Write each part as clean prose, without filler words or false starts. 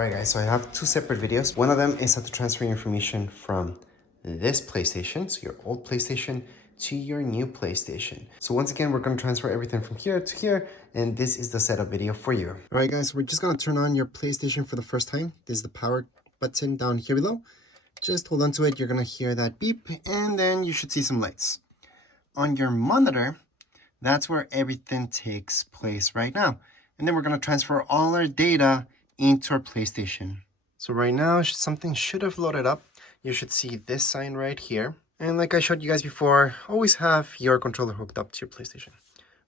Alright guys, so I have two separate videos. One of them is how to transfer your information from this PlayStation, so your old PlayStation, to your new PlayStation. So once again, we're going to transfer everything from here to here, and this is the setup video for you. Alright guys, we're just going to turn on your PlayStation for the first time. This is the power button down here below. Just hold on to it, you're going to hear that beep, and then you should see some lights. On your monitor, that's where everything takes place right now. And then we're going to transfer all our data into our PlayStation. So right now, something should have loaded up. You should see this sign right here. And like I showed you guys before, always have your controller hooked up to your PlayStation.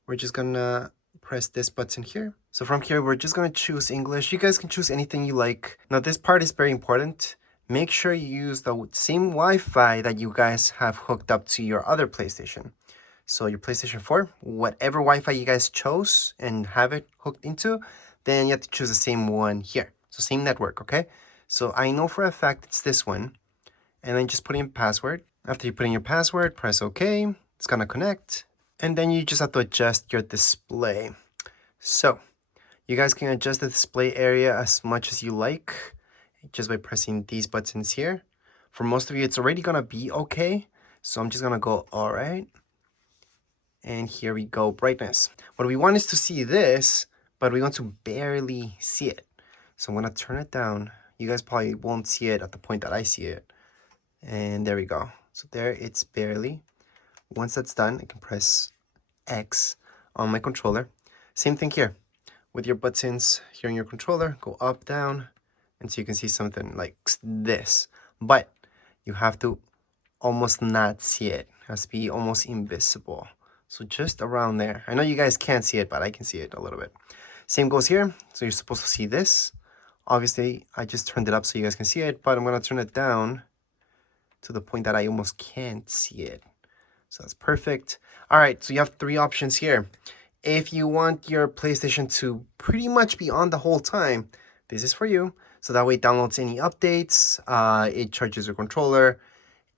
We're just gonna press this button here. So from here, we're just gonna choose English. You guys can choose anything you like. Now this part is very important. Make sure you use the same Wi-Fi that you guys have hooked up to your other PlayStation. So your PlayStation 4, whatever Wi-Fi you guys chose and have it hooked into, then you have to choose the same one here. So same network, okay? So I know for a fact it's this one. And then just put in password. After you put in your password, press OK. It's gonna connect. And then you just have to adjust your display. So you guys can adjust the display area as much as you like just by pressing these buttons here. For most of you, it's already gonna be okay. So I'm just gonna go all right. And here we go, brightness. What we want is to see this, but we want to barely see it. So I'm gonna turn it down. You guys probably won't see it at the point that I see it. And there we go. So there it's barely. Once that's done, I can press X on my controller. Same thing here. With your buttons here on your controller, go up, down, and so you can see something like this. But you have to almost not see it. It has to be almost invisible. So just around there. I know you guys can't see it, but I can see it a little bit. Same goes here. So you're supposed to see this. Obviously, I just turned it up so you guys can see it, but I'm going to turn it down to the point that I almost can't see it. So that's perfect. All right, so you have three options here. If you want your PlayStation to pretty much be on the whole time, this is for you. So that way it downloads any updates, it charges your controller,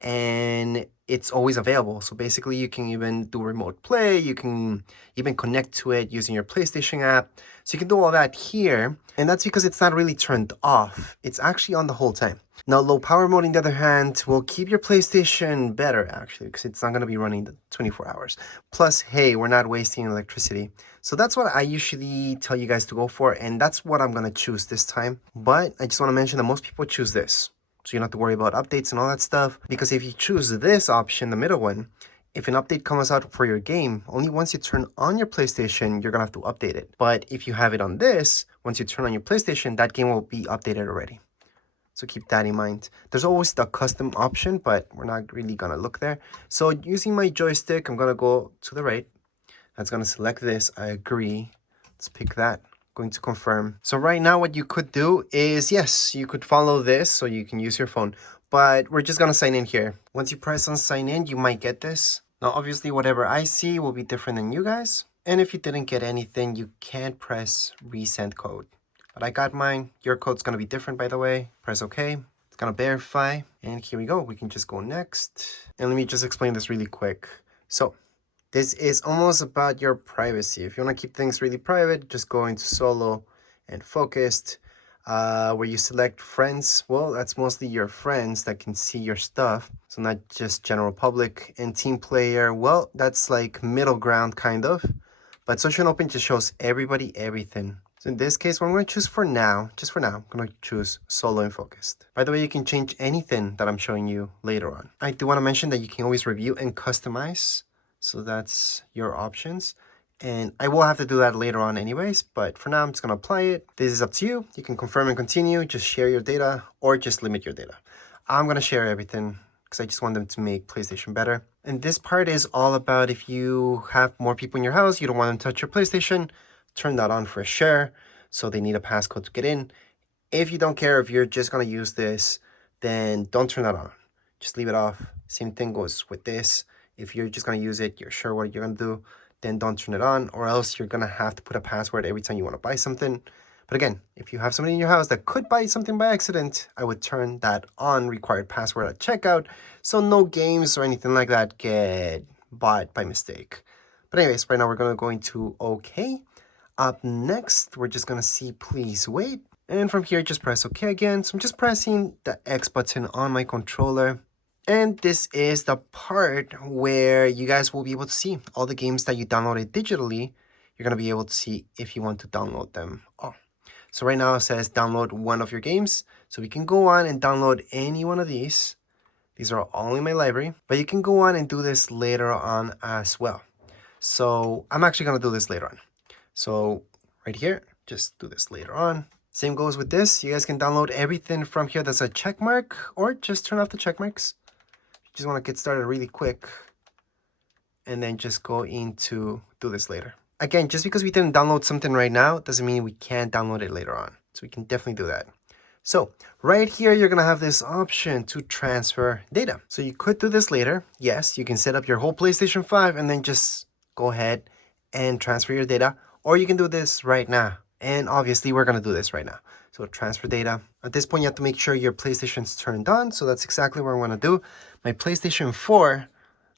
and it's always available. So basically you can even do remote play, you can even connect to it using your PlayStation app. So you can do all that here, and that's because it's not really turned off. It's actually on the whole time. Now low power mode, on the other hand, will keep your PlayStation better actually, because it's not going to be running the 24 hours. Plus, hey, we're not wasting electricity. So that's what I usually tell you guys to go for, and that's what I'm going to choose this time. But I just want to mention that most people choose this. So you don't have to worry about updates and all that stuff. Because if you choose this option, the middle one, if an update comes out for your game, only once you turn on your PlayStation, you're going to have to update it. But if you have it on this, once you turn on your PlayStation, that game will be updated already. So keep that in mind. There's always the custom option, but we're not really going to look there. So using my joystick, I'm going to go to the right. That's going to select this. I agree. Let's pick that. Going to confirm. So right now what you could do is, yes, you could follow this so you can use your phone, but we're just gonna sign in here. Once you press on sign in, you might get this. Now obviously whatever I see will be different than you guys, and if you didn't get anything, you can't press resend code. But I got mine. Your code's gonna be different, by the way. Press OK. It's gonna verify, and here we go. We can just go next, and let me just explain this really quick. So this is almost about your privacy. If you want to keep things really private, just go into solo and focused, where you select friends. Well, that's mostly your friends that can see your stuff. So not just general public. And team player, well, that's like middle ground kind of. But social and open just shows everybody everything. So in this case, what I'm going to choose for now, just for now, I'm going to choose solo and focused. By the way, you can change anything that I'm showing you later on. I do want to mention that you can always review and customize. So that's your options. And I will have to do that later on anyways, but for now I'm just gonna apply it. This is up to you. You can confirm and continue, just share your data or just limit your data. I'm gonna share everything because I just want them to make PlayStation better. And this part is all about if you have more people in your house, you don't want them to touch your PlayStation, turn that on for a share. So they need a passcode to get in. If you don't care, if you're just gonna use this, then don't turn that on. Just leave it off. Same thing goes with this. If you're just going to use it, you're sure what you're going to do, then don't turn it on, or else you're going to have to put a password every time you want to buy something. But again, if you have somebody in your house that could buy something by accident, I would turn that on, required password at checkout, so no games or anything like that get bought by mistake. But anyways, right now we're going to go into OK. Up next, we're just going to see please wait. And from here, just press OK again. So I'm just pressing the X button on my controller. And this is the part where you guys will be able to see all the games that you downloaded digitally. You're going to be able to see if you want to download them all. So right now it says download one of your games. So we can go on and download any one of these. These are all in my library, but you can go on and do this later on as well. So I'm actually going to do this later on. So right here, just do this later on. Same goes with this. You guys can download everything from here that's a check mark, or just turn off the check marks. You just want to get started really quick and then just go into do this later. Again, just because we didn't download something right now doesn't mean we can't download it later on. So we can definitely do that. So right here, you're going to have this option to transfer data. So you could do this later. Yes, you can set up your whole PlayStation 5 and then just go ahead and transfer your data. Or you can do this right now. And obviously, we're going to do this right now. So transfer data. At this point, you have to make sure your PlayStation's turned on. So that's exactly what I'm going to do. My PlayStation 4,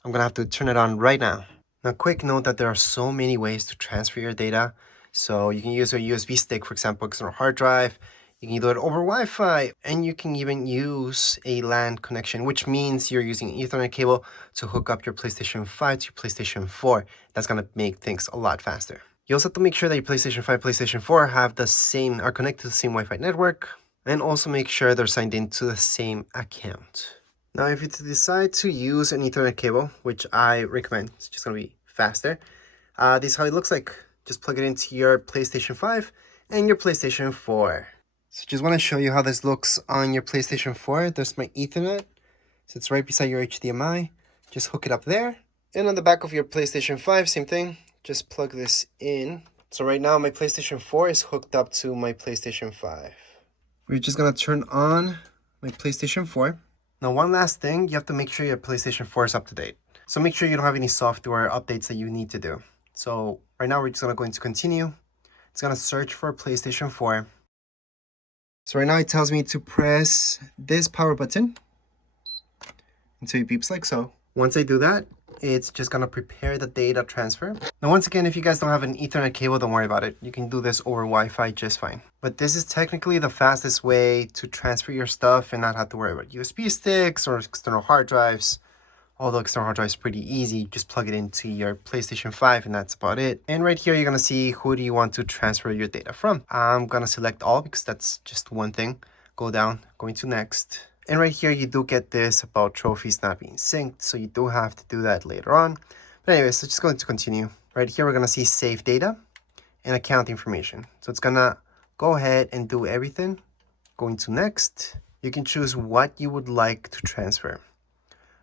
I'm going to have to turn it on right now. Now, quick note that there are so many ways to transfer your data. So you can use a USB stick, for example, external hard drive. You can do it over Wi-Fi, and you can even use a LAN connection, which means you're using an Ethernet cable to hook up your PlayStation 5 to your PlayStation 4. That's going to make things a lot faster. You also have to make sure that your PlayStation 5, PlayStation 4 are connected to the same Wi-Fi network, and also make sure they're signed into the same account. Now, if you decide to use an Ethernet cable, which I recommend, it's just going to be faster. This is how it looks like. Just plug it into your PlayStation 5 and your PlayStation 4. So just want to show you how this looks on your PlayStation 4. There's my Ethernet. So it's right beside your HDMI. Just hook it up there. And on the back of your PlayStation 5, same thing. Just plug this in. So right now my PlayStation 4 is hooked up to my PlayStation 5. We're just going to turn on my PlayStation 4. Now one last thing, you have to make sure your PlayStation 4 is up to date. So make sure you don't have any software updates that you need to do. So right now we're just going to go into continue. It's going to search for PlayStation 4. So right now it tells me to press this power button until it beeps like so. Once I do that, it's just going to prepare the data transfer. Now, once again, if you guys don't have an Ethernet cable, don't worry about it. You can do this over Wi-Fi just fine. But this is technically the fastest way to transfer your stuff and not have to worry about USB sticks or external hard drives. Although external hard drive is pretty easy, just plug it into your PlayStation 5 and that's about it. And right here, you're gonna see who do you want to transfer your data from. I'm gonna select all because that's just one thing. Go down, going to next. And right here, you do get this about trophies not being synced. So you do have to do that later on. But anyways, so just going to continue. Right here, we're gonna see save data and account information. So it's gonna go ahead and do everything. Going to next. You can choose what you would like to transfer.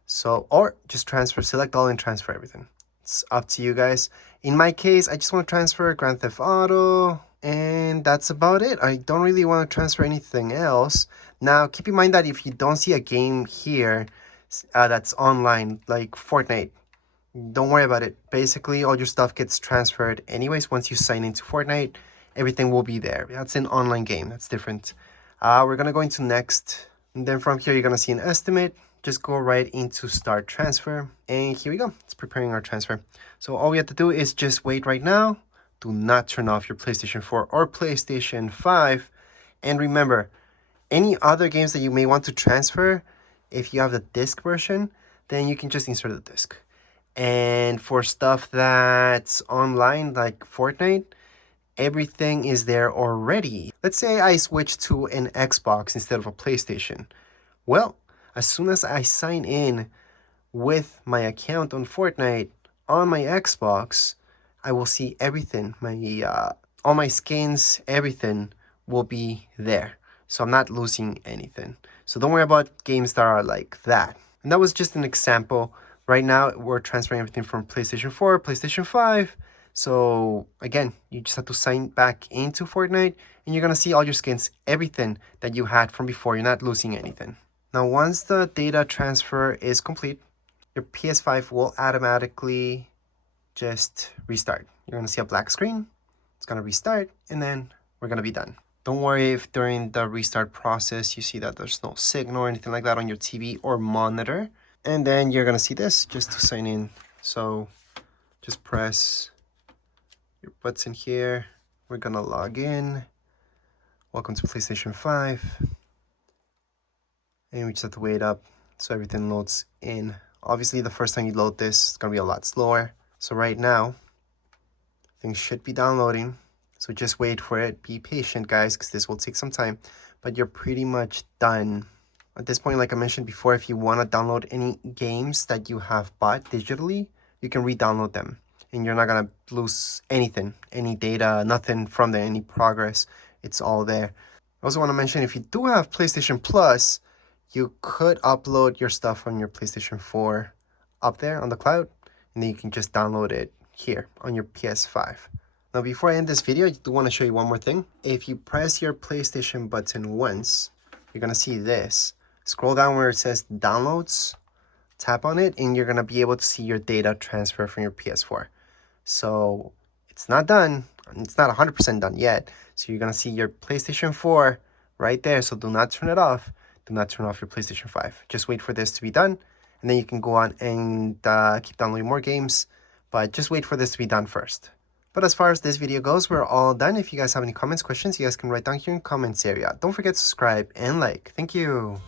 So, or just select all and transfer everything. It's up to you guys. In my case, I just want to transfer Grand Theft Auto, and that's about it. I don't really want to transfer anything else. Now, keep in mind that if you don't see a game here that's online, like Fortnite, don't worry about it. Basically, all your stuff gets transferred anyways. Once you sign into Fortnite, everything will be there. That's an online game. That's different. We're going to go into next. And then from here, you're going to see an estimate. Just go right into start transfer. And here we go. It's preparing our transfer. So all we have to do is just wait right now. Do not turn off your PlayStation 4 or PlayStation 5. And remember, any other games that you may want to transfer, if you have the disc version, then you can just insert the disc. And for stuff that's online, like Fortnite, everything is there already. Let's say I switch to an Xbox instead of a PlayStation. Well, as soon as I sign in with my account on Fortnite on my Xbox, I will see everything. All my skins, everything will be there. So I'm not losing anything. So don't worry about games that are like that. And that was just an example. Right now, we're transferring everything from PlayStation 4, PlayStation 5. So again, you just have to sign back into Fortnite and you're going to see all your skins, everything that you had from before. You're not losing anything. Now, once the data transfer is complete, your PS5 will automatically just restart. You're going to see a black screen. It's going to restart, and then we're going to be done. Don't worry if during the restart process you see that there's no signal or anything like that on your TV or monitor. And then you're going to see this just to sign in. So just press your button here. We're going to log in. Welcome to PlayStation 5. And we just have to wait up so everything loads in. Obviously, the first time you load this, it's going to be a lot slower. So right now, things should be downloading. So just wait for it. Be patient, guys, because this will take some time. But you're pretty much done. At this point, like I mentioned before, if you want to download any games that you have bought digitally, you can re-download them. And you're not going to lose anything, any data, nothing from there, any progress. It's all there. I also want to mention, if you do have PlayStation Plus, you could upload your stuff on your PlayStation 4 up there on the cloud, and then you can just download it here on your PS5. Now, before I end this video, I do want to show you one more thing. If you press your PlayStation button once, you're going to see this. Scroll down where it says Downloads, tap on it, and you're going to be able to see your data transfer from your PS4. So it's not done. It's not 100% done yet. So you're going to see your PlayStation 4 right there. So do not turn it off. Do not turn off your PlayStation 5. Just wait for this to be done, and then you can go on and keep downloading more games. But just wait for this to be done first. But as far as this video goes, we're all done. If you guys have any comments, questions, you guys can write down here in the comments area. Don't forget to subscribe and like. Thank you.